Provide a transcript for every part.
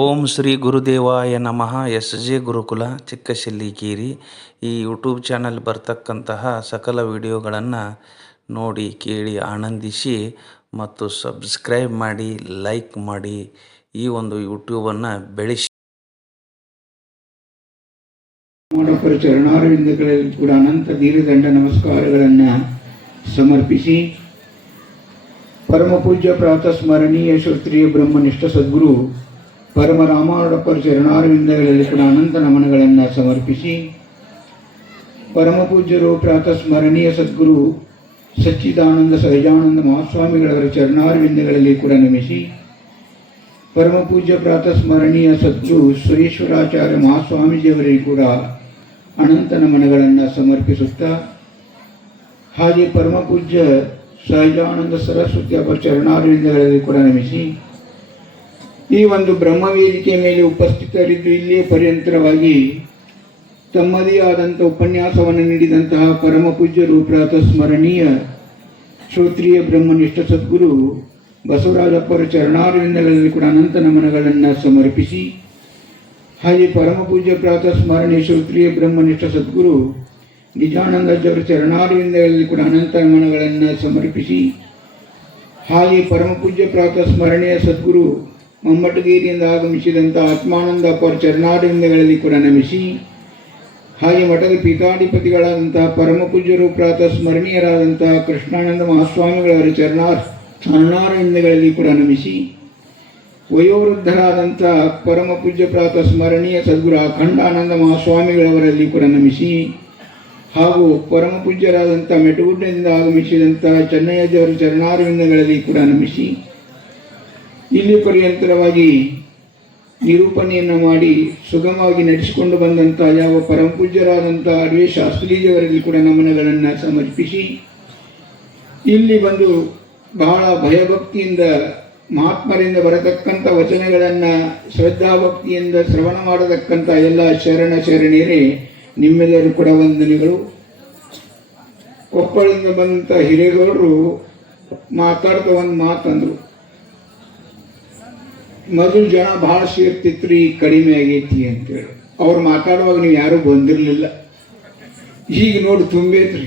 ಓಂ ಶ್ರೀ ಗುರುದೇವಾಯ ನಮಃ. S J ಗುರುಕುಲ ಚಿಕ್ಕಶಿಲ್ಲಿಕೇರಿ ಈ YouTube channel ಬರ್ತಕ್ಕಂತಹ ಸಕಲ ವಿಡಿಯೋಗಳನ್ನು ನೋಡಿ ಕೇಳಿ ಆನಂದಿಸಿ ಮತ್ತು ಸಬ್ಸ್ಕ್ರೈಬ್ ಮಾಡಿ, ಲೈಕ್ ಮಾಡಿ. ಈ ಒಂದು ಯೂಟ್ಯೂಬನ್ನು ಬೆಳೆಸಿ. ಚರಣಾರವಿಂದಗಳಲ್ಲಿ ಕೂಡ ಅನಂತ ದೀರ್ಘದಂಡ ನಮಸ್ಕಾರಗಳನ್ನು ಸಮರ್ಪಿಸಿ. ಪರಮ ಪೂಜ್ಯ ಪ್ರಾತಃ ಸ್ಮರಣೀಯ ಶ್ರೋತ್ರಿಯ ಬ್ರಹ್ಮನಿಷ್ಠ ಸದ್ಗುರು ಪರಮ ರಾಮಾನಪ್ಪರ ಶರಣಾರವಿಂದಗಳಲ್ಲಿ ಕೂಡ ಅನಂತ ನಮನಗಳನ್ನು ಸಮರ್ಪಿಸಿ ಪರಮ ಪೂಜ್ಯರು ಪ್ರಾತಃ ಸ್ಮರಣೀಯ ಸದ್ಗುರು ಸಚ್ಚಿದಾನಂದ ಸಹಜಾನಂದ ಮಹಾಸ್ವಾಮಿಗಳವರ ಚರಣಾರವಿಂದಗಳಲ್ಲಿ ಕೂಡ ನಮಿಸಿ ಪರಮ ಪೂಜ್ಯ ಪ್ರಾತಃ ಸ್ಮರಣೀಯ ಸದ್ಗುರು ಸುರೇಶ್ವರಾಚಾರ್ಯ ಮಹಾಸ್ವಾಮೀಜಿಯವರಿಗೆ ಕೂಡ ಅನಂತ ನಮನಗಳನ್ನು ಸಮರ್ಪಿಸುತ್ತಾ ಹಾಗೆ ಪರಮ ಪೂಜ್ಯ ಸಹಜಾನಂದ ಸರಸ್ವತಿ ಅವರ ಚರಣಾರವಿಂದಗಳಲ್ಲಿ ಕೂಡ ನಮಿಸಿ ಈ ಒಂದು ಬ್ರಹ್ಮ ವೇದಿಕೆ ಮೇಲೆ ಉಪಸ್ಥಿತರಿದ್ದು ಇಲ್ಲಿಯೇ ಪರ್ಯಂತರವಾಗಿ ತಮ್ಮದೇ ಆದಂಥ ಉಪನ್ಯಾಸವನ್ನು ನೀಡಿದಂತಹ ಪರಮ ಪೂಜ್ಯರು ಪ್ರಾತಃ ಸ್ಮರಣೀಯ ಶ್ರೋತ್ರಿಯ ಬ್ರಹ್ಮನಿಷ್ಠ ಸದ್ಗುರು ಬಸವರಾಜಪ್ಪರ ಚರಣಾರವಿಂದಗಳಲ್ಲಿ ಕೂಡ ಅನಂತ ನಮನಗಳನ್ನು ಸಮರ್ಪಿಸಿ, ಹಾಗೆ ಪರಮ ಪೂಜ್ಯ ಪ್ರಾತಃ ಸ್ಮರಣೀಯ ಶ್ರೋತ್ರಿಯ ಬ್ರಹ್ಮನಿಷ್ಠ ಸದ್ಗುರು ನಿಜಾನಂದಜ್ಜವರ ಚರಣಾರವಿಂದಗಳಲ್ಲಿ ಕೂಡ ಅನಂತ ನಮನಗಳನ್ನು ಸಮರ್ಪಿಸಿ, ಹಾಗೆ ಪರಮ ಪೂಜ್ಯ ಪ್ರಾತಃ ಸ್ಮರಣೀಯ ಸದ್ಗುರು ಮಮ್ಮಟಗೇರಿಯಿಂದ ಆಗಮಿಸಿದಂಥ ಆತ್ಮಾನಂದ ಅಪ್ಪರ ಚರಣಾರವಿಂದಗಳಲ್ಲಿ ಕೂಡ ನಮಿಸಿ, ಹಾಗೆ ಮಠದ ಪೀಠಾಧಿಪತಿಗಳಾದಂತಹ ಪರಮ ಪೂಜ್ಯರು, ಪ್ರಾತಃ ಸ್ಮರಣೀಯರಾದಂತಹ ಕೃಷ್ಣಾನಂದ ಮಹಾಸ್ವಾಮಿಗಳವರ ಚರಣಾರ್ ಚರಣಾರವಿಂದಗಳಲ್ಲಿ ಕೂಡ ನಮಿಸಿ ವಯೋವೃದ್ಧರಾದಂಥ ಪರಮ ಪೂಜ್ಯ, ಪ್ರಾತಃ ಸ್ಮರಣೀಯ ಸದ್ಗುರು ಅಖಂಡಾನಂದ ಮಹಾಸ್ವಾಮಿಗಳವರಲ್ಲಿ ಕೂಡ ನಮಿಸಿ, ಹಾಗೂ ಪರಮ ಪೂಜ್ಯರಾದಂಥ ಮೆಟುಗುಡ್ಡದಿಂದ ಆಗಮಿಸಿದಂಥ ಚೆನ್ನಯ್ಯಜವರ ಚರಣಾರವಿಂದಗಳಲ್ಲಿ ಕೂಡ ನಮಿಸಿ ಇಲ್ಲಿ ಪರ್ಯಂತರವಾಗಿ ನಿರೂಪಣೆಯನ್ನು ಮಾಡಿ ಸುಗಮವಾಗಿ ನಡೆಸಿಕೊಂಡು ಬಂದಂಥ ಯಾವ ಪರಮ ಪೂಜ್ಯರಾದಂಥ ಶಾಸ್ತ್ರೀಜಿಯವರಲ್ಲಿ ಕೂಡ ನಮನಗಳನ್ನು ಸಮರ್ಪಿಸಿ, ಇಲ್ಲಿ ಬಂದು ಬಹಳ ಭಯಭಕ್ತಿಯಿಂದ, ಮಹಾತ್ಮರಿಂದ ಬರತಕ್ಕಂಥ ವಚನಗಳನ್ನು, ಶ್ರದ್ಧಾಭಕ್ತಿಯಿಂದ ಶ್ರವಣ ಮಾಡತಕ್ಕಂಥ ಎಲ್ಲ ಶರಣ ಶರಣಿಯರೇ, ನಿಮ್ಮೆಲ್ಲರೂ ಕೂಡ ವಂದನೆಗಳು. ಕೊಪ್ಪಳದಿಂದ ಬಂದಂಥ ಹಿರೇಗೌಡರು ಮಾತಾಡ್ತಾ ಒಂದು ಮಾತಂದ್ರು. ಮೊದಲು ಜನ ಭಾಳ ಸೇರ್ತಿತ್ರಿ, ಕಡಿಮೆ ಆಗೈತಿ ಅಂತೇಳಿ ಅವ್ರು ಮಾತಾಡುವಾಗ ನೀವು ಯಾರೂ ಬಂದಿರಲಿಲ್ಲ. ಈಗ ನೋಡಿ ತುಂಬೈತ್ರಿ.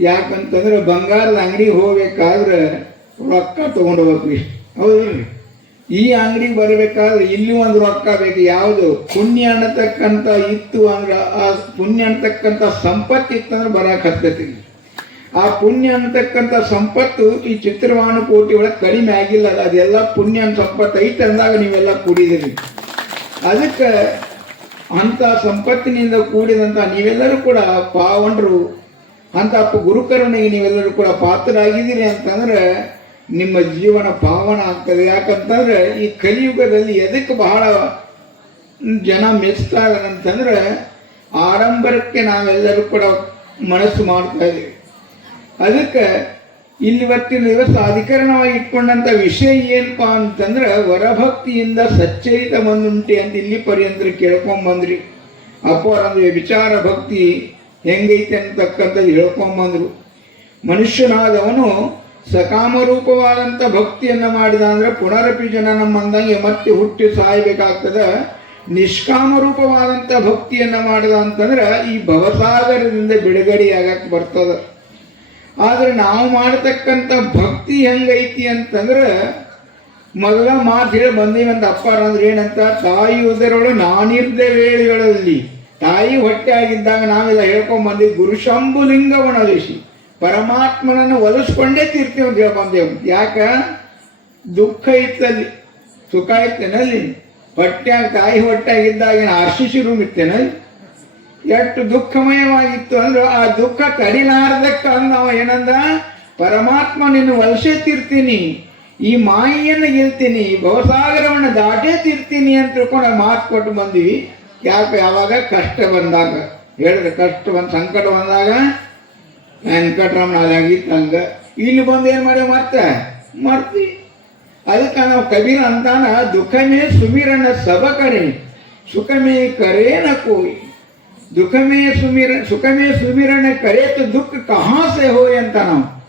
ಯಾಕಂತಂದ್ರೆ ಬಂಗಾರದ ಅಂಗಡಿಗೆ ಹೋಗ್ಬೇಕಾದ್ರೆ ರೊಕ್ಕ ತೊಗೊಂಡು ಹೋಗ್ರಿ ಹೌದ್ರಿ? ಈ ಅಂಗಡಿಗೆ ಬರಬೇಕಾದ್ರೆ ಇಲ್ಲಿ ಒಂದು ರೊಕ್ಕ ಬೇಕು. ಯಾವುದು? ಪುಣ್ಯ ಅನ್ನತಕ್ಕಂಥ ಇತ್ತು ಅಂದ್ರೆ ಆ ಪುಣ್ಯ ಅನ್ನತಕ್ಕಂಥ ಸಂಪತ್ತು ಇತ್ತಂದ್ರೆ ಬರಕ್ಕೆ ಹತ್ತೈತಿ ಆ ಪುಣ್ಯ ಅಂತಕ್ಕಂಥ ಸಂಪತ್ತು ಈ ಚಿತ್ರವಾಣ ಕೋಟಿ ಒಳಗೆ ಕಡಿಮೆ ಆಗಿಲ್ಲ. ಅದು ಅದೆಲ್ಲ ಪುಣ್ಯ ಸಂಪತ್ತು ಐತೆ ಅಂದಾಗ ನೀವೆಲ್ಲ ಕೂಡಿದಿರಿ. ಅದಕ್ಕೆ ಅಂಥ ಸಂಪತ್ತಿನಿಂದ ಕೂಡಿದಂಥ ನೀವೆಲ್ಲರೂ ಕೂಡ ಪಾವಂಡರು ಅಂತ ಗುರುಕರುಣಿಗೆ ನೀವೆಲ್ಲರೂ ಕೂಡ ಪಾತ್ರರಾಗಿದ್ದೀರಿ ಅಂತಂದ್ರೆ ನಿಮ್ಮ ಜೀವನ ಪಾವನ ಆಗ್ತದೆ. ಯಾಕಂತಂದ್ರೆ ಈ ಕಲಿಯುಗದಲ್ಲಿ ಎದಕ್ಕೆ ಬಹಳ ಜನ ಮೆಚ್ಚುತ್ತಾರೆ ಇದ್ದಾರೆ ಅಂತಂದ್ರೆ ಆಡಂಬರಕ್ಕೆ ನಾವೆಲ್ಲರೂ ಕೂಡ ಮನಸ್ಸು ಮಾಡ್ತಾ ಇದ್ದೀವಿ. ಅದಕ್ಕೆ ಇಲ್ಲಿ ಇವತ್ತಿನ ದಿವಸ ಅಧಿಕರಣವಾಗಿ ಇಟ್ಕೊಂಡಂಥ ವಿಷಯ ಏನಪ್ಪ ಅಂತಂದ್ರೆ ವರಭಕ್ತಿಯಿಂದ ಸಚ್ಚರಿತ ಮಂದುಂಟಿ ಅಂತ ಇಲ್ಲಿ ಪರ್ಯಂತರ ಕೇಳ್ಕೊಂಬಂದ್ರಿ. ಅಪ್ಪರಂದ್ರೆ ವಿಚಾರ ಭಕ್ತಿ ಹೆಂಗೈತೆ ಅಂತಕ್ಕಂಥದ್ದು ಹೇಳ್ಕೊಂಬಂದ್ರು. ಮನುಷ್ಯನಾದವನು ಸಕಾಮರೂಪವಾದಂಥ ಭಕ್ತಿಯನ್ನು ಮಾಡಿದ ಅಂದ್ರೆ ಪುನರಪಿ ಜನನ ಬಂದಂಗೆ ಮತ್ತೆ ಹುಟ್ಟಿ ಸಾಯಬೇಕಾಗ್ತದ. ನಿಷ್ಕಾಮ ರೂಪವಾದಂಥ ಭಕ್ತಿಯನ್ನು ಮಾಡಿದ ಅಂತಂದ್ರೆ ಈ ಭವಸಾಗರದಿಂದ ಬಿಡುಗಡೆಯಾಗಕ್ಕೆ ಬರ್ತದ. ಆದ್ರೆ ನಾವು ಮಾಡತಕ್ಕಂಥ ಭಕ್ತಿ ಹೆಂಗೈತಿ ಅಂತಂದ್ರೆ ಮೊದಲ ಮಾತು ಹೇಳಿ ಬಂದೀವಿ ಅಂತ ಅಪ್ಪ ಅಂದ್ರೆ ಏನಂತ, ತಾಯಿ ಉದರೊಳು ನಾನಿರ್ದೆ ವೇಳೆಗಳಲ್ಲಿ ತಾಯಿ ಹೊಟ್ಟೆ ಆಗಿದ್ದಾಗ ನಾವೆಲ್ಲ ಹೇಳ್ಕೊಂಡ್ ಶಂಭು ಲಿಂಗವನ ಒಣಗಿಸಿ ಪರಮಾತ್ಮನನ್ನು ಒಲಿಸ್ಕೊಂಡೇ ತೀರ್ತೀವಿ ಅಂತ ಹೇಳ್ಕೊಂಡೇವು ಯಾಕ? ದುಃಖ ಇತ್ತಲ್ಲಿ, ಸುಖ ಇತ್ತೇನಲ್ಲಿ. ಹೊಟ್ಟೆ, ತಾಯಿ ಹೊಟ್ಟೆಯಾಗಿದ್ದಾಗ ಆರ್ಶಿಸಿ ರೂಮ್ ಇತ್ತೇನಲ್ಲಿ. ಎಷ್ಟು ದುಃಖಮಯವಾಗಿತ್ತು ಅಂದ್ರೆ ಆ ದುಃಖ ತಡಿಲಾರ್ದಕ್ಕ ನಾವು ಏನಂದ? ಪರಮಾತ್ಮ ನಿನ್ನ ವಲಸೆ ತಿರ್ತೀನಿ, ಈ ಮಾಯಿಯನ್ನು ಗೆಲ್ತೀನಿ ಭವಸಾಗರವನ್ನು ದಾಟೇ ತಿರ್ತೀನಿ ಅಂತ ತಿಳ್ಕೊಂಡು ಮಾತು ಕೊಟ್ಟು ಬಂದ್ವಿ. ಯಾಕೆ ಯಾವಾಗ? ಕಷ್ಟ ಬಂದಾಗ. ಹೇಳಿದ್ರೆ ಕಷ್ಟ ಬಂದು ಸಂಕಟ ಬಂದಾಗ ವೆಂಕಟರಮಣ ಅದಾಗಿತ್ತು ಹಂಗ. ಇಲ್ಲಿ ಬಂದು ಏನು ಮಾಡಿ ಮತ್ತೆ ಮರ್ತಿ ಅದಕ್ಕೆ ನಾವು ಕಬೀರ ಅಂತಾನ, ದುಃಖಮೇ ಸುಮಿರನ ಸಬಕರೆ ಸುಖಮೇ ಕರೇನ ಕೋಯಿ. ದುಃಖಮೇ ಸುಮಿರ ಸುಖಮೇ ಸುಮಿರಣ ಕರೆತು ದುಃಖ ಕಹಾಸೆ ಹೋಯ್ ಅಂತ ನಾವು.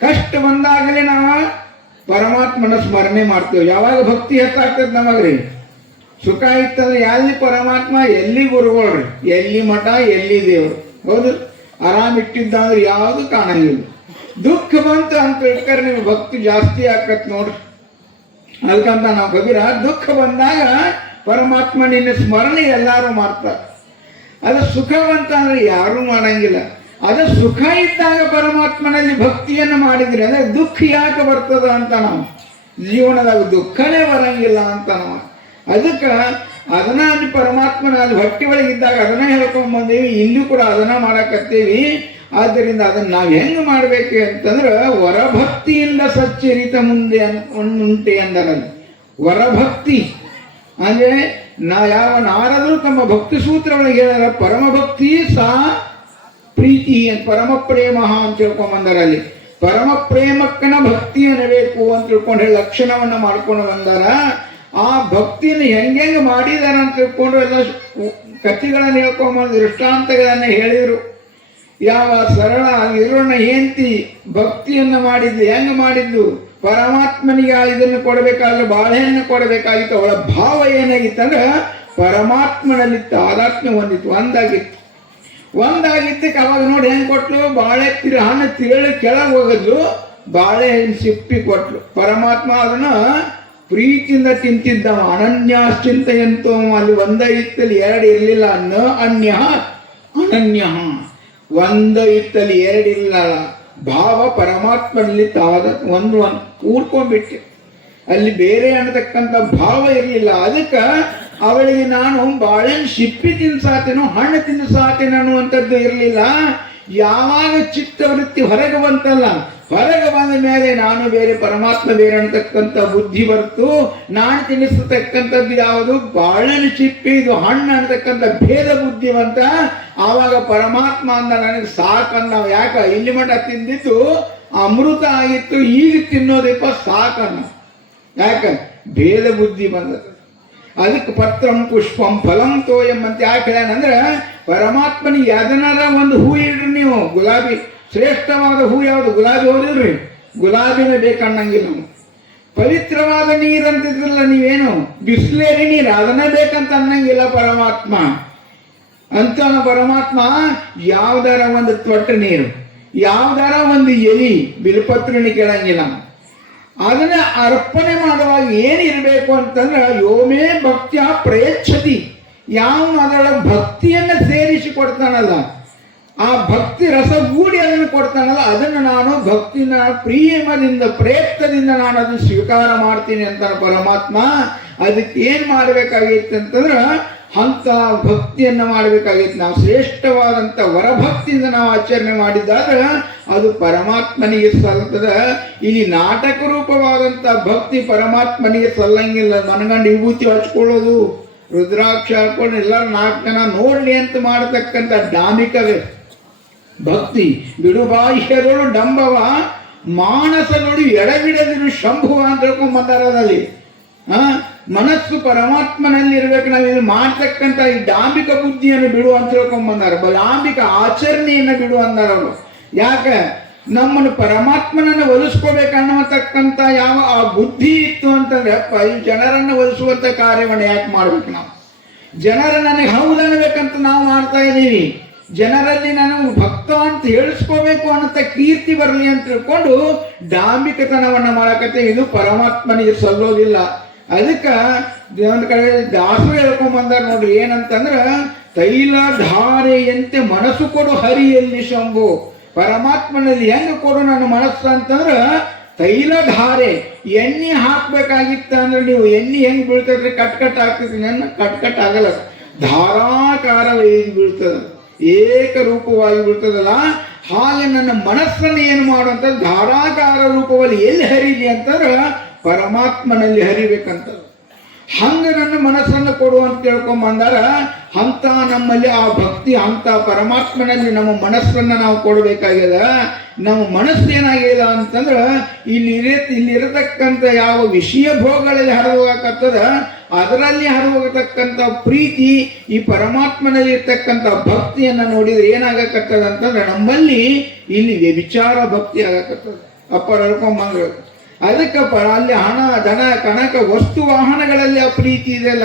ಕಷ್ಟ ಬಂದಾಗಲೇ ನಾವು ಪರಮಾತ್ಮನ ಸ್ಮರಣೆ ಮಾಡ್ತೇವೆ. ಯಾವಾಗ ಭಕ್ತಿ ಹೆಚ್ಚಾಗ್ತದೆ ನಮಗ್ರಿ. ಸುಖ ಇತ್ತಂದ್ರೆ ಎಲ್ಲಿ ಪರಮಾತ್ಮ? ಎಲ್ಲಿ ಗುರುಗಳ್ರಿ? ಎಲ್ಲಿ ಮಠ? ಎಲ್ಲಿ ದೇವರು? ಹೌದು? ಆರಾಮ್ ಇಟ್ಟಿದ್ದಾದ್ರೆ ಯಾವುದು ಕಾಣಂಗಿಲ್ಲ. ದುಃಖ ಬಂತು ಅಂತ ಹೇಳ್ತಾರೆ ನಿಮ್ಗೆ ಭಕ್ತಿ ಜಾಸ್ತಿ ಆಕತ್ ನೋಡ್ರಿ. ಅದಕ್ಕಂತ ನಾವು ಕಬೀರ ದುಃಖ ಬಂದಾಗ ಪರಮಾತ್ಮ ನಿನ್ನ ಸ್ಮರಣೆ ಎಲ್ಲರೂ ಮಾಡ್ತಾರೆ. ಅದು ಸುಖವಂತ ಅಂದ್ರೆ ಯಾರೂ ಮಾಡಂಗಿಲ್ಲ. ಅದು ಸುಖ ಇದ್ದಾಗ ಪರಮಾತ್ಮನಲ್ಲಿ ಭಕ್ತಿಯನ್ನು ಮಾಡಿದ್ರೆ ಅಂದ್ರೆ ದುಃಖ ಯಾಕೆ ಬರ್ತದ ಅಂತ ನಾವು. ಜೀವನದಾಗ ದುಃಖನೇ ಬರಂಗಿಲ್ಲ ಅಂತ ನಾವು. ಅದಕ್ಕೆ ಅದನ್ನ ಅಲ್ಲಿ ಪರಮಾತ್ಮನ ಅಲ್ಲಿ ಭಕ್ತಿ ಒಳಗಿದ್ದಾಗ ಅದನ್ನೇ ಹೇಳ್ಕೊಂಡ್ ಬಂದೀವಿ. ಇಲ್ಲೂ ಕೂಡ ಅದನ್ನ ಮಾಡಕತ್ತೀವಿ. ಆದ್ದರಿಂದ ಅದನ್ನ ನಾವು ಹೆಂಗೆ ಮಾಡಬೇಕು ಅಂತಂದ್ರೆ ವರಭಕ್ತಿಯಿಂದ ಸಚ್ಚರಿತ ಮುಂದೆ ಅನ್- ಉಂಟೆ ಅಂದರಲ್ಲಿ ವರಭಕ್ತಿ. ಅಂದ್ರೆ ನಾ ಯಾವ ನಾರದರು ತಮ್ಮ ಭಕ್ತಿ ಸೂತ್ರವನ್ನು ಹೇಳ್ಯಾರ ಪರಮ ಭಕ್ತಿ ಸಾ ಪ್ರೀತಿ ಪರಮ ಪ್ರೇಮ ಅಂತ ತಿಳ್ಕೊಂಡ್ ಅಲ್ಲಿ ಪರಮ ಪ್ರೇಮಕ್ಕನ ಭಕ್ತಿ ಅನ್ನಬೇಕು ಅಂತ ತಿಳ್ಕೊಂಡು ಹೇಳಿ ಲಕ್ಷಣವನ್ನ ಮಾಡ್ಕೊಂಡು ಬಂದಾರ. ಆ ಭಕ್ತಿಯನ್ನು ಹೆಂಗೆಂಗೆ ಮಾಡಿದಾರ ಅಂತ ತಿಳ್ಕೊಂಡು ಎಲ್ಲ ಕಥೆಗಳನ್ನು ಹೇಳ್ಕೊಂಬಂದು ದೃಷ್ಟಾಂತಗಳನ್ನ ಹೇಳಿದ್ರು. ಯಾವ ಸರಳ ಇರೋಣ ಹೆಂತಿ ಭಕ್ತಿಯನ್ನ ಮಾಡಿದ್ದು, ಹೆಂಗೆ ಮಾಡಿದ್ಲು ಪರಮಾತ್ಮನಿಗೆ ಇದನ್ನು ಕೊಡಬೇಕಾದ್ರೆ ಬಾಳೆಹಣ್ಣು ಕೊಡಬೇಕಾಗಿತ್ತು. ಅವಳ ಭಾವ ಏನಾಗಿತ್ತಂದ್ರೆ ಪರಮಾತ್ಮನಲ್ಲಿ ತಾದಾತ್ಮ್ಯ ಹೊಂದಿತ್ತು. ಒಂದಾಗಿತ್ತು. ಒಂದಾಗಿದ್ದಕ್ಕೆ ಅವಾಗ ನೋಡಿ ಹೆಂಗೆ ಕೊಟ್ಲು? ಬಾಳೆ ತಿರು ಹಣ್ಣು ತಿರಳು ಕೆಳಗೆ ಹೋಗದ್ಲು. ಬಾಳೆಹಣ್ಣು ಸಿಪ್ಪಿ ಕೊಟ್ಲು. ಪರಮಾತ್ಮ ಅದನ್ನ ಪ್ರೀತಿಯಿಂದ ತಿಂತಿದ್ದವ ಅನನ್ಯಾಶ್ಚಿಂತೆಯಂತೂ ಅಲ್ಲಿ ಒಂದ ಇತ್ತಲ್ಲಿ ಎರಡು ಇರಲಿಲ್ಲ ನ ಅನ್ಯ ಅನನ್ಯ ಒಂದ ಇತ್ತಲ್ಲಿ ಎರಡು ಭಾವ ಪರಮಾತ್ಮನಲ್ಲಿ ತಾದ ಒಂದು ಒಂದು ಕೂಡ್ಕೊಂಡ್ಬಿಟ್ಟೆ ಅಲ್ಲಿ ಬೇರೆ ಅನ್ನತಕ್ಕಂಥ ಭಾವ ಇರಲಿಲ್ಲ. ಅದಕ್ಕೆ ಅವಳಿಗೆ ನಾನು ಬಾಳೆಹಣ್ಣು ಸಿಪ್ಪಿ ತಿನ್ಸಾತೇನೋ, ಹಣ್ಣು ತಿನ್ಸಾತೇನೋ ಅನ್ನುವಂಥದ್ದು ಇರಲಿಲ್ಲ. ಯಾವಾಗ ಚಿತ್ತವೃತ್ತಿ ಹೊರಗೆ ಬಂತಲ್ಲ ಹೊರಗೆ ಬಂದ ಮೇಲೆ ನಾನು ಬೇರೆ ಪರಮಾತ್ಮ ಬೇರೆ ಅನ್ನತಕ್ಕಂಥ ಬುದ್ಧಿ ಬರ್ತು ನಾನು ತಿನ್ನಿಸತಕ್ಕಂಥದ್ದು ಯಾವುದು? ಬಾಳನ ಚಿಪ್ಪಿ, ಇದು ಹಣ್ಣು ಅನ್ನತಕ್ಕಂಥ ಭೇದ ಬುದ್ಧಿ ಬಂತ? ಆವಾಗ ಪರಮಾತ್ಮ ಅಂದ ನನಗೆ ಸಾಕನ್ನ, ಯಾಕ? ಇಲ್ಲಿ ಮಠ ತಿಂದಿದ್ದು? ಅಮೃತ ಆಗಿತ್ತು, ಈಗ ತಿನ್ನೋದಪ್ಪ ಸಾಕನ್ನ. ಯಾಕ? ಭೇದ ಬುದ್ಧಿ ಬಂದ ಅದಕ್ಕೆ ಪತ್ರಂ ಪುಷ್ಪಂ ಫಲಂ ತೋಯಂ ಅಂತ ಯಾಕೆ ಹೇಳ್ಯಾನಂದ್ರೆ, ಪರಮಾತ್ಮನಿಗೆ ಯಾವ್ದನಾರ ಒಂದು ಹೂ ಇಡ್ರಿ ನೀವು, ಗುಲಾಬಿ. ಶ್ರೇಷ್ಠವಾದ ಹೂ ಯಾವುದು? ಗುಲಾಬಿ ಹೋದಿಲ್ರಿ ಗುಲಾಬಿನ ಬೇಕಣ್ಣಂಗಿಲ್ಲ ನಾವು ಪವಿತ್ರವಾದ ನೀರಂತಿದ್ರಲ್ಲ ನೀವೇನು? ಬಿಸ್ಲೇರಿ ನೀರು, ಅದನ್ನೇ ಬೇಕಂತ ಅನ್ನಂಗಿಲ್ಲ ಪರಮಾತ್ಮ. ಅಂತ ಪರಮಾತ್ಮ, ಯಾವ್ದಾರ ಒಂದು ತೊಟ್ಟ ನೀರು, ಯಾವ್ದಾರ ಒಂದು ಎಲಿ ಬಿಲ್ಪತ್ರನಿ ಕೇಳಂಗಿಲ್ಲ ಅದನ್ನ ಅರ್ಪಣೆ ಮಾಡುವಾಗ ಏನಿರಬೇಕು ಅಂತಂದ್ರೆ ಯೋಮೇ ಭಕ್ತಿಯ ಪ್ರಯಚ್ಛತಿ. ಯಾವ ಅದರ ಭಕ್ತಿಯನ್ನ ಸೇರಿಸಿ ಕೊಡ್ತಾನಲ್ಲ ಆ ಭಕ್ತಿ ರಸಗೂಡಿ ಅದನ್ನು ಕೊಡ್ತಾನಲ್ಲ, ಅದನ್ನು ನಾನು ಭಕ್ತಿನ ಪ್ರೇಮದಿಂದ ಪ್ರಯತ್ನದಿಂದ ನಾನು ಅದನ್ನು ಸ್ವೀಕಾರ ಮಾಡ್ತೀನಿ ಅಂತ ಪರಮಾತ್ಮ. ಅದಕ್ಕೆ ಏನು ಮಾಡ್ಬೇಕಾಗಿತ್ತು ಅಂತಂದ್ರೆ ಅಂತ ಭಕ್ತಿಯನ್ನ ಮಾಡಬೇಕಾಗಿತ್ತು. ನಾವು ಶ್ರೇಷ್ಠವಾದಂಥ ವರಭಕ್ತಿಯಿಂದ ನಾವು ಆಚರಣೆ ಮಾಡಿದಾಗ ಅದು ಪರಮಾತ್ಮನಿಗೆ ಸಲ್ತದ ಇಲ್ಲಿ ನಾಟಕ ರೂಪವಾದಂಥ ಭಕ್ತಿ ಪರಮಾತ್ಮನಿಗೆ ಸಲ್ಲಂಗಿಲ್ಲ. ಮನಗಂಡು ವಿಭೂತಿ ಹಚ್ಕೊಳ್ಳೋದು, ರುದ್ರಾಕ್ಷ ಹಾಕೊಂಡು ಎಲ್ಲರೂ ನಾಲ್ಕು ಜನ ನೋಡ್ಲಿ ಅಂತ ಮಾಡತಕ್ಕಂಥ ಡಾಂಬಿಕವೇ ಭಕ್ತಿ. ಬಿಡುಬಾಹ್ಯದೊಳು ಡಂಬವ. ಮಾನಸಗಳು ಎಡಬಿಡದಿರು ಶಂಭುವ ಅಂತ ಹೇಳ್ಕೊಂಡ್ ಬಂದಾರದಲ್ಲಿ ಆ? ಮನಸ್ಸು ಪರಮಾತ್ಮನಲ್ಲಿ ಇರ್ಬೇಕು ನಾವು ಇಲ್ಲಿ ಮಾಡ್ತಕ್ಕಂಥ ಈ ಡಾಂಬಿಕ ಬುದ್ಧಿಯನ್ನು ಬಿಡು ಅಂತ ಹೇಳ್ಕೊಂಡ್ ಬಂದಾರ. ಡಾಂಬಿಕ ಆಚರಣೆಯನ್ನು ಬಿಡು ಅಂದಾರ ಅವರು. ಯಾಕೆ? ನಮ್ಮನ್ನು ಪರಮಾತ್ಮನನ್ನು ಒಲಿಸ್ಕೋಬೇಕನ್ನುವತಕ್ಕಂಥ ಯಾವ ಆ ಬುದ್ಧಿ ಇತ್ತು ಅಂತಂದ್ರೆ ಈ ಜನರನ್ನು ಒಲಿಸುವಂಥ ಕಾರ್ಯವನ್ನು ಯಾಕೆ ಮಾಡ್ಬೇಕು ನಾವು? ಜನರ ನನಗೆ ಹೌದನ್ನಬೇಕಂತ ನಾವು ಮಾಡ್ತಾ ಇದ್ದೀವಿ. ಜನರಲ್ಲಿ ನಾನು ಭಕ್ತ ಅಂತ ಹೇಳಿಸ್ಕೋಬೇಕು ಅನ್ನೋಂಥ ಕೀರ್ತಿ ಬರಲಿ ಅಂತ ತಿಳ್ಕೊಂಡು ಡಾಂಬಿಕತನವನ್ನ ಮಾಡಕತ್ತೆ. ಇದು ಪರಮಾತ್ಮನಿಗೆ ಸಲ್ಲೋದಿಲ್ಲ. ಅದಕ್ಕೆ ಒಂದು ಕಡೆ ದಾಸರು ಹೇಳ್ಕೊಂಡ್ ಬಂದಾರ ನೋಡ್ರಿ, ಏನಂತಂದ್ರ, ತೈಲ ಧಾರೆಯಂತೆ ಮನಸ್ಸು ಕೊಡು ಹರಿಯಲ್ಲಿ ಶಂಭು. ಪರಮಾತ್ಮನಲ್ಲಿ ಹೆಂಗೆ ಕೊಡು ನನ್ನ ಮನಸ್ಸು ಅಂತಂದ್ರ, ತೈಲ ಧಾರೆ ಎಣ್ಣೆ ಹಾಕ್ಬೇಕಾಗಿತ್ತ ಅಂದ್ರೆ ನೀವು ಎಣ್ಣೆ ಹೆಂಗ್ ಬೀಳ್ತದ್ರಿ? ಕಟ್ ಕಟ್ ಆಗ್ತದೆ ನನ್ನ ಕಟ್ ಕಟ್ ಆಗಲ್ಲ. ಧಾರಾಕಾರವಾಗಿ ಬೀಳ್ತದ. ಏಕರೂಪವಾಗಿ ಬೀಳ್ತದಲ್ಲ? ಹಾಗೆ ನನ್ನ ಮನಸ್ಸನ್ನು ಏನು ಮಾಡುವಂಥ ಧಾರಾಕಾರ ರೂಪದಲ್ಲಿ ಎಲ್ಲಿ ಹರಿಲಿ ಅಂತಂದ್ರೆ ಪರಮಾತ್ಮನಲ್ಲಿ ಹರಿಬೇಕಂತ ಹಂಗ ನನ್ನ ಮನಸ್ಸನ್ನು ಕೊಡು ಅಂತ ತಿಳ್ಕೊಂಡ್ ಬಂದಾರ ಅಂತ ನಮ್ಮಲ್ಲಿ ಆ ಭಕ್ತಿ ಅಂತ ಪರಮಾತ್ಮನಲ್ಲಿ ನಮ್ಮ ಮನಸ್ಸನ್ನ ನಾವು ಕೊಡಬೇಕಾಗ್ಯದ. ನಮ್ಮ ಮನಸ್ಸು ಏನಾಗ್ಯದ ಅಂತಂದ್ರೆ ಇಲ್ಲಿ ಇಲ್ಲಿರತಕ್ಕಂಥ ಯಾವ ವಿಷಯ ಭೋಗಗಳಲ್ಲಿ ಹರಿದೋಗಕತ್ತದ ಅದರಲ್ಲಿ ಹರಿದೋಗತಕ್ಕಂಥ ಪ್ರೀತಿ, ಈ ಪರಮಾತ್ಮನಲ್ಲಿ ಇರ್ತಕ್ಕಂಥ ಭಕ್ತಿಯನ್ನ ನೋಡಿದ್ರೆ ಏನಾಗಕತ್ತದ ಅಂತಂದ್ರೆ, ನಮ್ಮಲ್ಲಿ ಇಲ್ಲಿ ವ್ಯಭಿಚಾರ ಭಕ್ತಿ ಆಗಕತ್ತದ. ಅಪ್ಪ ಹೇಳ್ಕೊಂಡ್ ಬಂದ್ರು. ಅದಕ್ಕೆ ಅಲ್ಲಿ ಹಣ, ಧನ, ಕನಕ, ವಸ್ತು, ವಾಹನಗಳಲ್ಲಿ ಆ ಪ್ರೀತಿ ಇದೆಯಲ್ಲ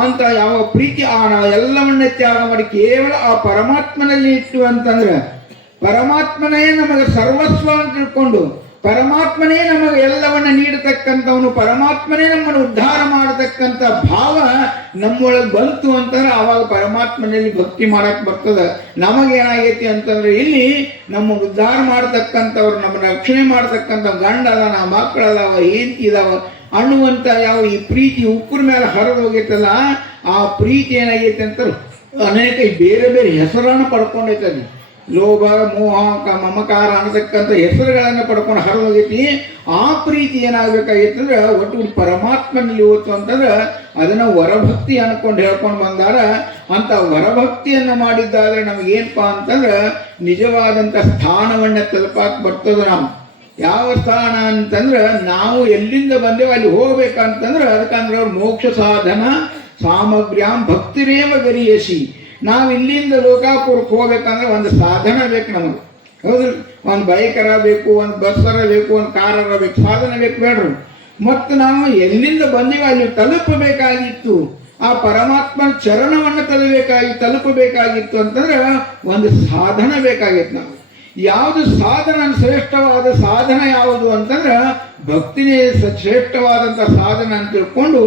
ಅಂತ ಯಾವ ಪ್ರೀತಿ, ಆ ಎಲ್ಲವನ್ನ ತ್ಯಾಗ ಮಾಡಿ ಕೇವಲ ಆ ಪರಮಾತ್ಮನಲ್ಲಿ ಇಟ್ಟು ಅಂತಂದ್ರೆ, ಪರಮಾತ್ಮನೇ ನಮಗೆ ಸರ್ವಸ್ವ ಅಂತ ತಿಳ್ಕೊಂಡು ಪರಮಾತ್ಮನೇ ನಮಗೆ ಎಲ್ಲವನ್ನ ನೀಡತಕ್ಕಂಥವನು, ಪರಮಾತ್ಮನೇ ನಮ್ಮನ್ನು ಉದ್ಧಾರ ಮಾಡತಕ್ಕಂಥ ಭಾವ ನಮ್ಮೊಳಗೆ ಬಂತು ಅಂತಂದ್ರೆ ಆವಾಗ ಪರಮಾತ್ಮನಲ್ಲಿ ಭಕ್ತಿ ಮಾಡಕ್ ಬರ್ತದ. ನಮಗೇನಾಗೈತಿ ಅಂತಂದ್ರೆ ಇಲ್ಲಿ ನಮ್ಮ ಉದ್ಧಾರ ಮಾಡತಕ್ಕಂಥವ್ರು, ನಮ್ಮ ರಕ್ಷಣೆ ಮಾಡತಕ್ಕಂಥ ಗಂಡ ಅದಾನ ಮಕ್ಕಳದಾವ ಹೆಂಡತಿ ಇದಾವ ಅನ್ನುವಂಥ ಯಾವ ಈ ಪ್ರೀತಿ ಉಕ್ಕರ ಮೇಲೆ ಹರಿದು ಹೋಗೈತಲ್ಲ, ಆ ಪ್ರೀತಿ ಏನಾಗೈತೆ ಅಂತ ಅನೇಕ ಬೇರೆ ಬೇರೆ ಹೆಸರನ್ನು ಪಡ್ಕೊಂಡೈತೆ ಲೋಭ, ಮೋಹ ಮಮಕಾರ ಅನ್ನತಕ್ಕಂಥ ಹೆಸರುಗಳನ್ನು ಪಡ್ಕೊಂಡು ಹರಿದೋಗೈತಿ ಆ ಪ್ರೀತಿ ಏನಾಗಬೇಕಾಗಿತ್ತಂದ್ರೆ ಒಟ್ಟು ಪರಮಾತ್ಮನಲ್ಲಿ ಹೋಯ್ತು ಅಂತಂದ್ರೆ ಅದನ್ನು ವರಭಕ್ತಿ ಅನ್ಕೊಂಡು ಹೇಳ್ಕೊಂಡು ಬಂದಾರ. ಅಂತ ವರಭಕ್ತಿಯನ್ನು ಮಾಡಿದ್ದಾದ್ರೆ ನಮಗೇನಪ್ಪ ಅಂತಂದ್ರೆ ನಿಜವಾದಂಥ ಸ್ಥಾನವನ್ನ ತಲುಪಾಕ್ ಬರ್ತದೆ ನಾವು. ಯಾವ ಸ್ಥಾನ ಅಂತಂದ್ರೆ ನಾವು ಎಲ್ಲಿಂದ ಬಂದೇವೋ ಅಲ್ಲಿ ಹೋಗ್ಬೇಕಂತಂದ್ರೆ ಅದಕ್ಕಂದ್ರೆ ಮೋಕ್ಷ ಸಾಧನ ಸಾಮಗ್ರ್ಯಾಂ ಭಕ್ತಿರೇವ ಗರಿಯಸಿ. ನಾವು ಇಲ್ಲಿಂದ ಲೋಕಾಪುರಕ್ಕೆ ಹೋಗ್ಬೇಕಂದ್ರೆ ಒಂದು ಸಾಧನ ಬೇಕು ನಮಗೆ. ಹೌದು, ಒಂದು ಬೈಕರ ಬೇಕು, ಒಂದು ಬಸ್ಸರ ಬೇಕು, ಒಂದು ಕಾರರ ಬೇಕು, ಸಾಧನ ಬೇಕು ಬೇಡ್ರಿ. ಮತ್ತು ನಾವು ಎಲ್ಲಿಂದ ಬಂದೀವಿ ಅಲ್ಲಿ ತಲುಪಬೇಕಾಗಿತ್ತು. ಆ ಪರಮಾತ್ಮನ ಚರಣವನ್ನು ತಲುಪಬೇಕಾಗಿ ತಲುಪಬೇಕಾಗಿತ್ತು ಅಂತಂದ್ರೆ ಒಂದು ಸಾಧನ ಬೇಕಾಗಿತ್ತು ನಾವು ಯಾವುದು ಸಾಧನ ಶ್ರೇಷ್ಠವಾದ ಸಾಧನ ಯಾವುದು ಅಂತಂದ್ರೆ ಭಕ್ತಿನೇ ಶ್ರೇಷ್ಠವಾದಂಥ ಸಾಧನ ಅಂತ ತಿಳ್ಕೊಂಡು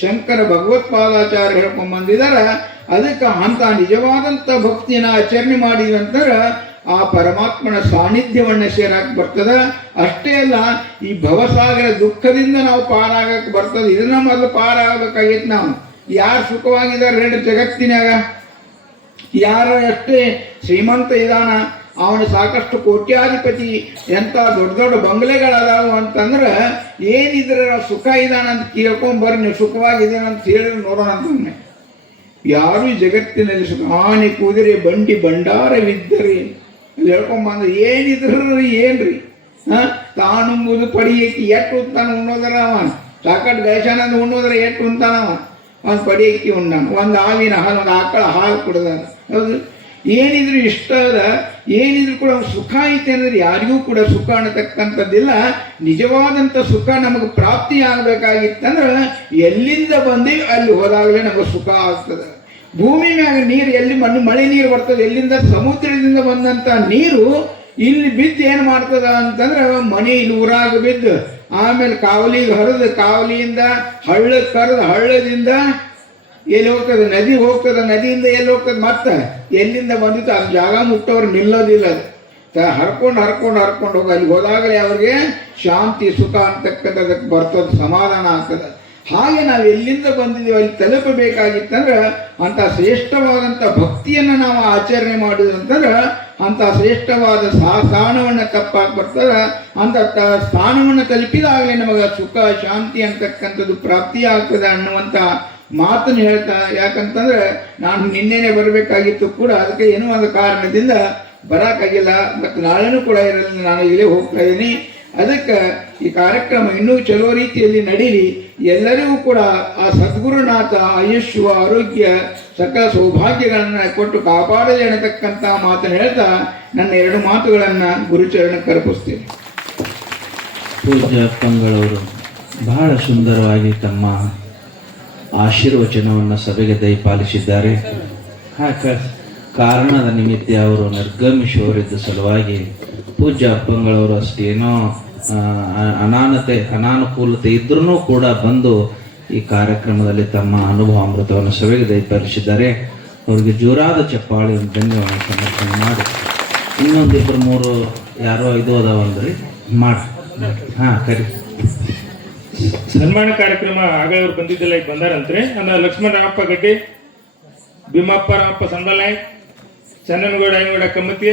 ಶಂಕರ ಭಗವತ್ಪಾದಾಚಾರ್ಯ ಹೇಳ್ಕೊಂಡ್ ಬಂದಿದ್ದಾರೆ. ಅದಕ್ಕೆ ಅಂತ ನಿಜವಾದಂಥ ಭಕ್ತಿನ ಆಚರಣೆ ಮಾಡಿದ್ವಿ ಅಂತಂದ್ರೆ ಆ ಪರಮಾತ್ಮನ ಸಾನ್ನಿಧ್ಯವನ್ನು ಸೇರಾಕ್ ಬರ್ತದ. ಅಷ್ಟೇ ಅಲ್ಲ, ಈ ಭವಸಾಗರ ದುಃಖದಿಂದ ನಾವು ಪಾರಾಗಕ್ಕೆ ಬರ್ತದೆ. ಇದನ್ನ ಮೊದಲು ಪಾರಾಗಬೇಕಾಗೈತೆ ನಾವು. ಯಾರು ಸುಖವಾಗಿದ್ದಾರೆ ರೆಡ್ ಜಗತ್ತಿನಾಗ ಯಾರ ಅಷ್ಟೇ ಶ್ರೀಮಂತ ಇದಾನ? ಅವನು ಸಾಕಷ್ಟು ಕೋಟ್ಯಾಧಿಪತಿ ಎಂಥ ದೊಡ್ಡ ದೊಡ್ಡ ಬಂಗ್ಲೆಗಳದಾವು ಅಂತಂದ್ರೆ ಏನಿದ್ರೆ ಸುಖ ಇದಾನಂತ ಸುಖವಾಗಿದ್ದೀನ ಅಂತ ಹೇಳಿದ್ರೆ ನೋಡೋಣ ಅಂತ ಯಾರು ಜಗತ್ತಿನಲ್ಲಿ ಸುಖ ಆನೆ ಕುದುರೆ ಬಂಡಿ ಭಂಡಾರವಿದ್ದರೆ ಇಲ್ಲಿ ಹೇಳ್ಕೊಂಬಂದ್ರೆ ಏನಿದ್ರಿ ಏನ್ರಿ? ಹಾ? ತಾನುಂಬುದು ಪಡಿಯಕ್ಕೆ ಎಟ್ಟು ಉಂತಾನ ಉಣ್ಣೋದರ ಅವ ಸಾಕಟ್ಟು ಗೈಶಾನಂದ ಉಣ್ಣೋದ್ರ ಎಟ್ಟು ಉಂತಾನ ಅವನ್ ಅವನ್ ಪಡಿಯಕ್ಕಿ ಉಂಡಾನ ಒಂದು ಹಾಲಿನ ಹಾಲು, ಒಂದು ಆಕಳ ಹಾಲು ಕುಡ್ದಾನ. ಹೌದು? ಏನಿದ್ರು ಇಷ್ಟ ಅದ, ಏನಿದ್ರು ಕೂಡ ಸುಖ ಐತೆ ಅಂದ್ರೆ ಯಾರಿಗೂ ಕೂಡ ಸುಖ ಅನ್ನತಕ್ಕಂಥದ್ದಿಲ್ಲ. ನಿಜವಾದಂಥ ಸುಖ ನಮಗೆ ಪ್ರಾಪ್ತಿ ಆಗಬೇಕಾಗಿತ್ತಂದ್ರೆ ಎಲ್ಲಿಂದ ಬಂದೀವಿ ಅಲ್ಲಿ ಹೋದಾಗಲೇ ನಮಗೆ ಸುಖ ಆಗ್ತದೆ. ಭೂಮಿ ಮ್ಯಾಗ ನೀರು, ಎಲ್ಲಿ ಮಣ್ಣು, ಮಳೆ ನೀರು ಬರ್ತದೆ, ಎಲ್ಲಿಂದ ಸಮುದ್ರದಿಂದ ಬಂದಂತ ನೀರು, ಇಲ್ಲಿ ಬಿದ್ದು ಏನು ಮಾಡ್ತದ ಅಂತಂದ್ರೆ ಮನೆ ಇಲ್ಲಿ ಊರಾಗ ಬಿದ್ದು, ಆಮೇಲೆ ಕಾವಲಿಗೆ ಹರಿದು, ಕಾವಲಿಯಿಂದ ಹಳ್ಳಕ್ಕೆ ಕರೆದು, ಹಳ್ಳದಿಂದ ಎಲ್ಲಿ ಹೋಗ್ತದೆ? ನದಿ ಹೋಗ್ತದೆ? ನದಿಯಿಂದ ಎಲ್ಲಿ ಹೋಗ್ತದೆ? ಮತ್ತೆ ಎಲ್ಲಿಂದ ಬಂದಿತ್ತು? ಅದು ಜಾಗ ಮುಟ್ಟೋರು ನಿಲ್ಲೋದಿಲ್ಲ ಅದು. ಹರ್ಕೊಂಡು ಹರ್ಕೊಂಡು ಹರ್ಕೊಂಡು ಹೋಗಿ ಅಲ್ಲಿ ಹೋದಾಗಲೇ ಅವ್ರಿಗೆ ಶಾಂತಿ, ಸುಖ ಅಂತಕ್ಕಂಥದಕ್ಕೆ ಬರ್ತದೆ, ಸಮಾಧಾನ ಆಗ್ತದೆ. ಹಾಗೆ ನಾವು ಎಲ್ಲಿಂದ ಬಂದಿದ್ದೀವಿ, ಅಲ್ಲಿ ತಲುಪಬೇಕಾಗಿತ್ತಂದ್ರೆ ಅಂಥ ಶ್ರೇಷ್ಠವಾದಂಥ ಭಕ್ತಿಯನ್ನು ನಾವು ಆಚರಣೆ ಮಾಡಿದಂತಂದ್ರೆ ಅಂಥ ಶ್ರೇಷ್ಠವಾದ ಸಾ ಸ್ಥಾನವನ್ನು ತಪ್ಪಾಗಿ ಬರ್ತದೆ ತ- ಸ್ಥಾನವನ್ನು ತಲುಪಿದಾಗಲೇ ನಮಗೆ ಸುಖ, ಶಾಂತಿ ಅಂತಕ್ಕಂಥದ್ದು ಪ್ರಾಪ್ತಿ ಆಗ್ತದೆ ಅನ್ನುವಂಥ ಮಾತನ್ನು ಹೇಳ್ತಾ, ಯಾಕಂತಂದ್ರೆ ನಾನು ನಿನ್ನೆನೆ ಬರಬೇಕಾಗಿತ್ತು ಕೂಡ, ಅದಕ್ಕೆ ಏನೋ ಒಂದು ಕಾರಣದಿಂದ ಬರೋಕ್ಕಾಗಿಲ್ಲ. ಮತ್ತು ನಾಳೆನೂ ಕೂಡ ಇರಲಿಲ್ಲ ನಾನು ಇಲ್ಲೇ ಹೋಗ್ತಾ ಇದ್ದೀನಿ. ಅದಕ್ಕೆ ಈ ಕಾರ್ಯಕ್ರಮ ಇನ್ನೂ ಚಲೋ ರೀತಿಯಲ್ಲಿ ನಡೀಲಿ. ಎಲ್ಲರಿಗೂ ಕೂಡ ಆ ಸದ್ಗುರುನಾಥ ಆಯುಷ್ಯ ಆರೋಗ್ಯ ಸಕಲ ಸೌಭಾಗ್ಯಗಳನ್ನು ಕೊಟ್ಟು ಕಾಪಾಡಲಿ ಅನ್ನತಕ್ಕಂಥ ಮಾತು ಹೇಳ್ತಾ ನನ್ನ ಎರಡು ಮಾತುಗಳನ್ನು ಗುರುಚರಣಕ್ಕೆ ಅರ್ಪಿಸ್ತೀನಿ ಪೂಜ್ಯ ಪಂಗಳವರು ಬಹಳ ಸುಂದರವಾಗಿ ತಮ್ಮ ಆಶೀರ್ವಚನವನ್ನು ಸಭೆಗೆ ದಯಪಾಲಿಸಿದ್ದಾರೆ. ಹಾಕ ಕಾರಣದ ನಿಮಿತ್ತ ಅವರು ನಿರ್ಗಮಿಸುವವರಿದ್ದ ಸಲುವಾಗಿ ಪೂಜ್ಯ ಅಪ್ಪಂಗಳವರು ಅಷ್ಟೇನೋ ಅನಾನತೆ, ಅನಾನುಕೂಲತೆ ಇದ್ರೂ ಕೂಡ ಬಂದು ಈ ಕಾರ್ಯಕ್ರಮದಲ್ಲಿ ತಮ್ಮ ಅನುಭವ ಅಮೃತವನ್ನು ಸವೆಗೆ ದಯಪಾಲಿಸಿದ್ದಾರೆ. ಅವರಿಗೆ ಜೋರಾದ ಚಪ್ಪಾಳಿ ಧನ್ಯವಾದ ಸಮರ್ಪಣೆ ಮಾಡಿ. ಇನ್ನೊಂದಿಬ್ಬರು ಮೂರು ಯಾರೋ ಇದು ಅಂದ್ರಿ ಮಾಡಿ. ಹಾಂ, ಕರಿ. ಸನ್ಮಾನ ಕಾರ್ಯಕ್ರಮ ಆಗಲೇ ಅವ್ರು ಬಂದಿದ್ದೆಲ್ಲ ಈಗ ಬಂದಾರಂತ್ರಿ. ನನ್ನ ಲಕ್ಷ್ಮಣ ರಾಮಪ್ಪ ಗಡ್ಡಿ, ಭೀಮಪ್ಪ ರಾಮಪ್ಪ ಸಂದಲಾಯ್ ಚನ್ನನಗೌಡ ಐನಗೌಡ ಕಮ್ಮತಿ